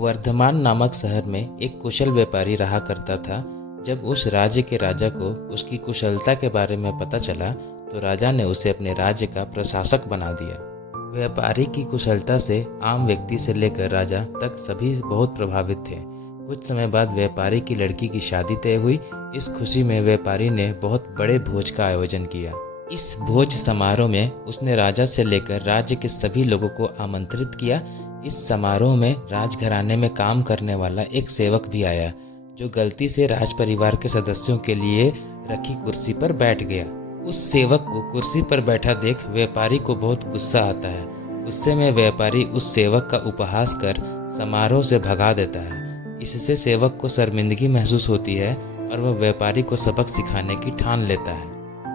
वर्धमान नामक शहर में एक कुशल व्यापारी रहा करता था। जब उस राज्य के राजा को उसकी कुशलता के बारे में पता चला तो राजा ने उसे अपने राज्य का प्रशासक बना दिया। व्यापारी की कुशलता से आम व्यक्ति से लेकर राजा तक सभी बहुत प्रभावित थे। कुछ समय बाद व्यापारी की लड़की की शादी तय हुई। इस खुशी में व्यापारी ने बहुत बड़े भोज का आयोजन किया। इस भोज समारोह में उसने राजा से लेकर राज्य के सभी लोगों को आमंत्रित किया। इस समारोह में राजघराने में काम करने वाला एक सेवक भी आया, जो गलती से राज परिवार के सदस्यों के लिए रखी कुर्सी पर बैठ गया। उस सेवक को कुर्सी पर बैठा देख व्यापारी को बहुत गुस्सा आता है। गुस्से में व्यापारी उस सेवक का उपहास कर समारोह से भगा देता है। इससे सेवक को शर्मिंदगी महसूस होती है और वह व्यापारी को सबक सिखाने की ठान लेता है।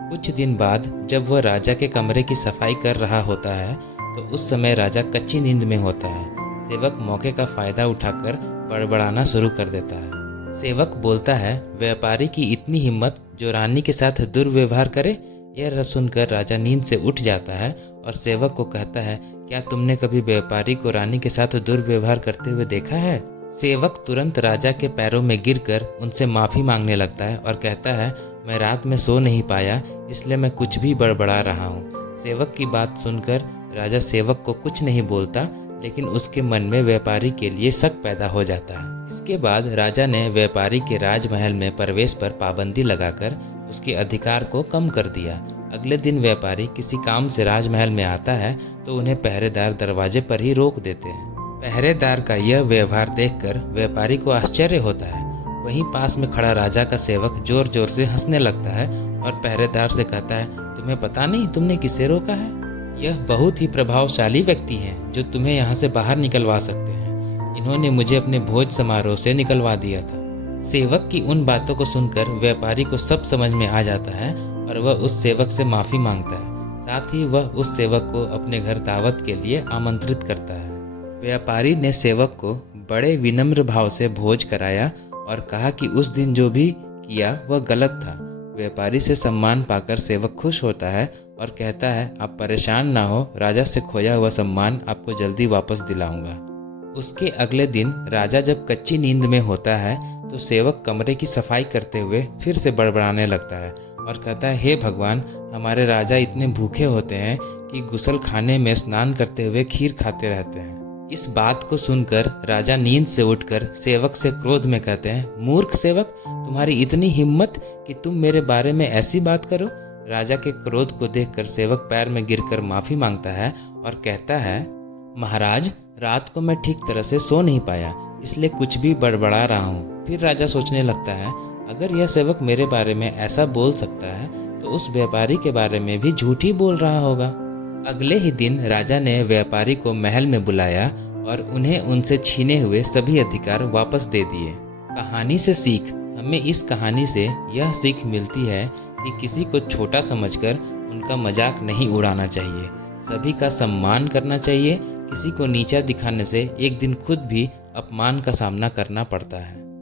कुछ दिन बाद जब वह राजा के कमरे की सफाई कर रहा होता है तो उस समय राजा कच्ची नींद में होता है। सेवक मौके का फायदा उठाकर बड़बड़ाना शुरू कर देता है। सेवक बोलता है, व्यापारी की इतनी हिम्मत जो रानी के साथ दुर्व्यवहार करे। यह सुनकर राजा नींद से उठ जाता है और सेवक को कहता है, क्या तुमने कभी व्यापारी को रानी के साथ दुर्व्यवहार करते हुए देखा है? सेवक तुरंत राजा के पैरों में गिरकर उनसे माफ़ी मांगने लगता है और कहता है, मैं रात में सो नहीं पाया, इसलिए मैं कुछ भी बड़बड़ा रहा हूँ। सेवक की बात सुनकर राजा सेवक को कुछ नहीं बोलता, लेकिन उसके मन में व्यापारी के लिए शक पैदा हो जाता है। इसके बाद राजा ने व्यापारी के राजमहल में प्रवेश पर पाबंदी लगाकर उसके अधिकार को कम कर दिया। अगले दिन व्यापारी किसी काम से राजमहल में आता है तो उन्हें पहरेदार दरवाजे पर ही रोक देते हैं। पहरेदार का यह व्यवहार देखकर व्यापारी को आश्चर्य होता है। वहीं पास में खड़ा राजा का सेवक जोर जोर से हंसने लगता है और पहरेदार से कहता है, तुम्हें पता नहीं तुमने किसे रोका है? यह बहुत ही प्रभावशाली व्यक्ति हैं जो तुम्हें यहाँ से बाहर निकलवा सकते हैं। इन्होंने मुझे अपने भोज समारोह से निकलवा दिया था। सेवक की उन बातों को सुनकर व्यापारी को सब समझ में आ जाता है और वह उस सेवक से माफ़ी मांगता है। साथ ही वह उस सेवक को अपने घर दावत के लिए आमंत्रित करता है। व्यापारी ने सेवक को बड़े विनम्र भाव से भोज कराया और कहा कि उस दिन जो भी किया वह गलत था। व्यापारी से सम्मान पाकर सेवक खुश होता है और कहता है, आप परेशान ना हो, राजा से खोया हुआ सम्मान आपको जल्दी वापस दिलाऊंगा। उसके अगले दिन राजा जब कच्ची नींद में होता है तो सेवक कमरे की सफाई करते हुए फिर से बड़बड़ाने लगता है और कहता है, हे भगवान, हमारे राजा इतने भूखे होते हैं कि गुसल खाने में स्नान करते हुए खीर खाते रहते हैं। इस बात को सुनकर राजा नींद से उठकर सेवक से क्रोध में कहते हैं, मूर्ख सेवक, तुम्हारी इतनी हिम्मत कि तुम मेरे बारे में ऐसी बात करो। राजा के क्रोध को देखकर सेवक पैर में गिरकर माफ़ी मांगता है और कहता है, महाराज, रात को मैं ठीक तरह से सो नहीं पाया, इसलिए कुछ भी बड़बड़ा रहा हूँ। फिर राजा सोचने लगता है, अगर यह सेवक मेरे बारे में ऐसा बोल सकता है तो उस व्यापारी के बारे में भी झूठ ही बोल रहा होगा। अगले ही दिन राजा ने व्यापारी को महल में बुलाया और उन्हें उनसे छीने हुए सभी अधिकार वापस दे दिए। कहानी से सीख, हमें इस कहानी से यह सीख मिलती है कि किसी को छोटा समझकर उनका मजाक नहीं उड़ाना चाहिए। सभी का सम्मान करना चाहिए। किसी को नीचा दिखाने से एक दिन खुद भी अपमान का सामना करना पड़ता है।